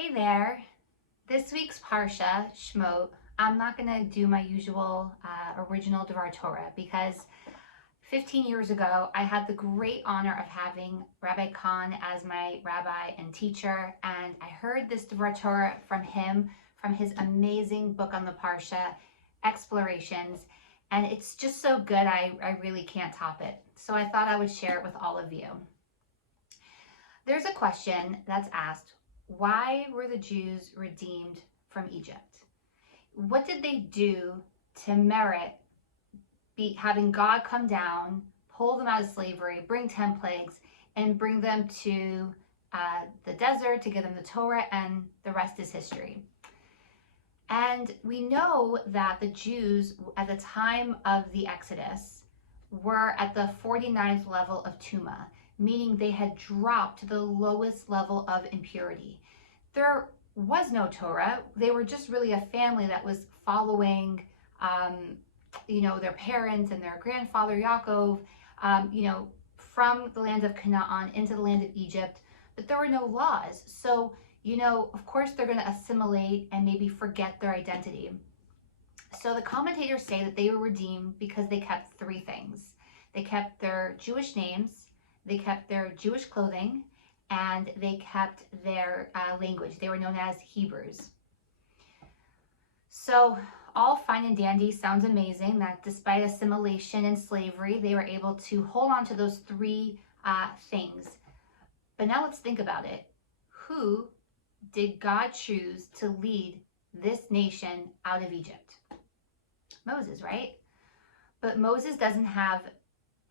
Hey there. This week's Parsha Shmot, I'm not going to do my usual original Devar Torah because 15 years ago I had the great honor of having Rabbi Khan as my rabbi and teacher, and I heard this Devar Torah from him, from his amazing book on the Parsha, Explorations, and it's just so good I really can't top it. So I thought I would share it with all of you. There's a question that's asked: why were the Jews redeemed from Egypt? What did they do to merit having God come down, pull them out of slavery, bring 10 plagues, and bring them to the desert to give them the Torah, and the rest is history. And we know that the Jews at the time of the Exodus were at the 49th level of Tuma, meaning they had dropped to the lowest level of impurity. There was no Torah. They were just really a family that was following, their parents and their grandfather Yaakov, from the land of Canaan into the land of Egypt, but there were no laws. So, of course they're going to assimilate and maybe forget their identity. So the commentators say that they were redeemed because they kept three things. They kept their Jewish names, they kept their Jewish clothing, and they kept their language. They were known as Hebrews. So all fine and dandy, sounds amazing that despite assimilation and slavery, they were able to hold on to those three things. But now let's think about it. Who did God choose to lead this nation out of Egypt? Moses, right? But Moses doesn't have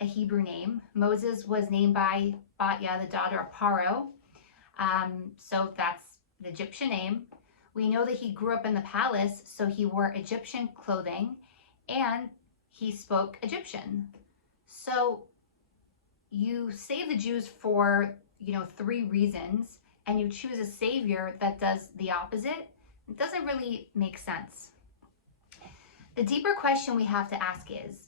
a Hebrew name. Moses was named by Batya, the daughter of Paro. So that's the Egyptian name. We know that he grew up in the palace, so he wore Egyptian clothing and he spoke Egyptian. So you save the Jews for, three reasons, and you choose a savior that does the opposite. It doesn't really make sense. The deeper question we have to ask is,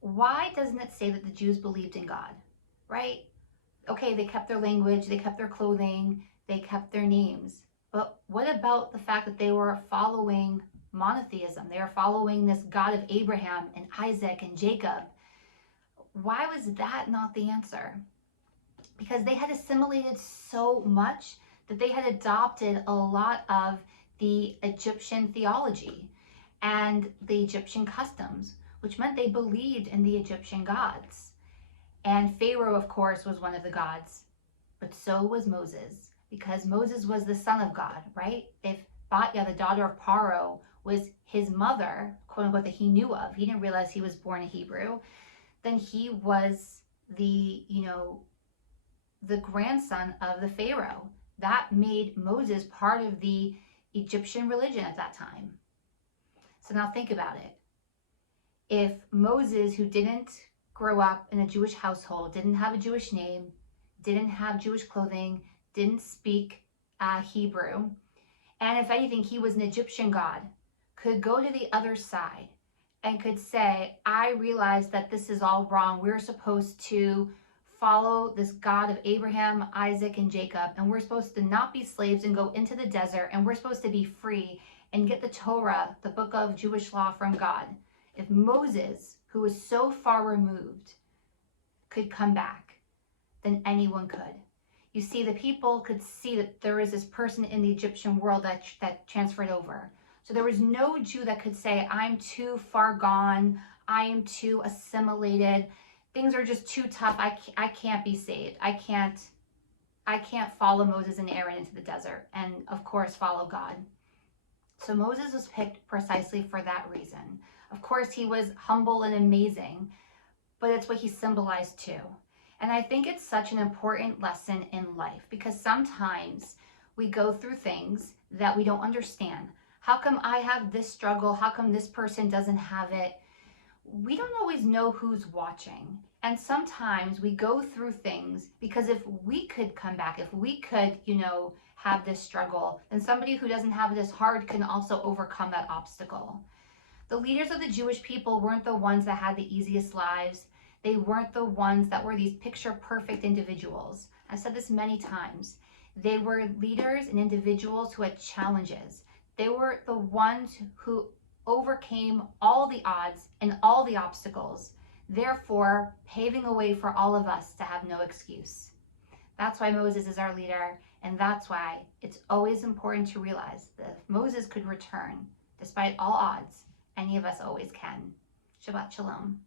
why doesn't it say that the Jews believed in God, right? Okay, they kept their language, they kept their clothing, they kept their names. But what about the fact that they were following monotheism? They were following this God of Abraham and Isaac and Jacob. Why was that not the answer? Because they had assimilated so much that they had adopted a lot of the Egyptian theology and the Egyptian customs, which meant they believed in the Egyptian gods. And Pharaoh, of course, was one of the gods, but so was Moses, because Moses was the son of God, right? If Batya, the daughter of Paro, was his mother, quote unquote, that he knew of, he didn't realize he was born a Hebrew, then he was the grandson of the Pharaoh. That made Moses part of the Egyptian religion at that time. So now think about it. If Moses, who didn't grow up in a Jewish household, didn't have a Jewish name, didn't have Jewish clothing, didn't speak Hebrew, and if anything, he was an Egyptian god, could go to the other side and could say, I realize that this is all wrong. We're supposed to follow this God of Abraham, Isaac, and Jacob, and we're supposed to not be slaves and go into the desert, and we're supposed to be free and get the Torah, the book of Jewish law, from God. If Moses, who was so far removed, could come back, then anyone could. You see, the people could see that there is this person in the Egyptian world that transferred over. So there was no Jew that could say, I'm too far gone, I am too assimilated, things are just too tough, I can't be saved, I can't follow Moses and Aaron into the desert, and of course follow God. So Moses was picked precisely for that reason. Of course, he was humble and amazing, but it's what he symbolized too. And I think it's such an important lesson in life, because sometimes we go through things that we don't understand. How come I have this struggle? How come this person doesn't have it? We don't always know who's watching. And sometimes we go through things because if we could come back, if we could, have this struggle, then somebody who doesn't have it as hard can also overcome that obstacle. The leaders of the Jewish people weren't the ones that had the easiest lives. They weren't the ones that were these picture perfect individuals. I've said this many times. They were leaders and individuals who had challenges. They were the ones who overcame all the odds and all the obstacles, therefore paving a way for all of us to have no excuse. That's why Moses is our leader, and that's why it's always important to realize that if Moses could return, despite all odds, any of us always can. Shabbat Shalom.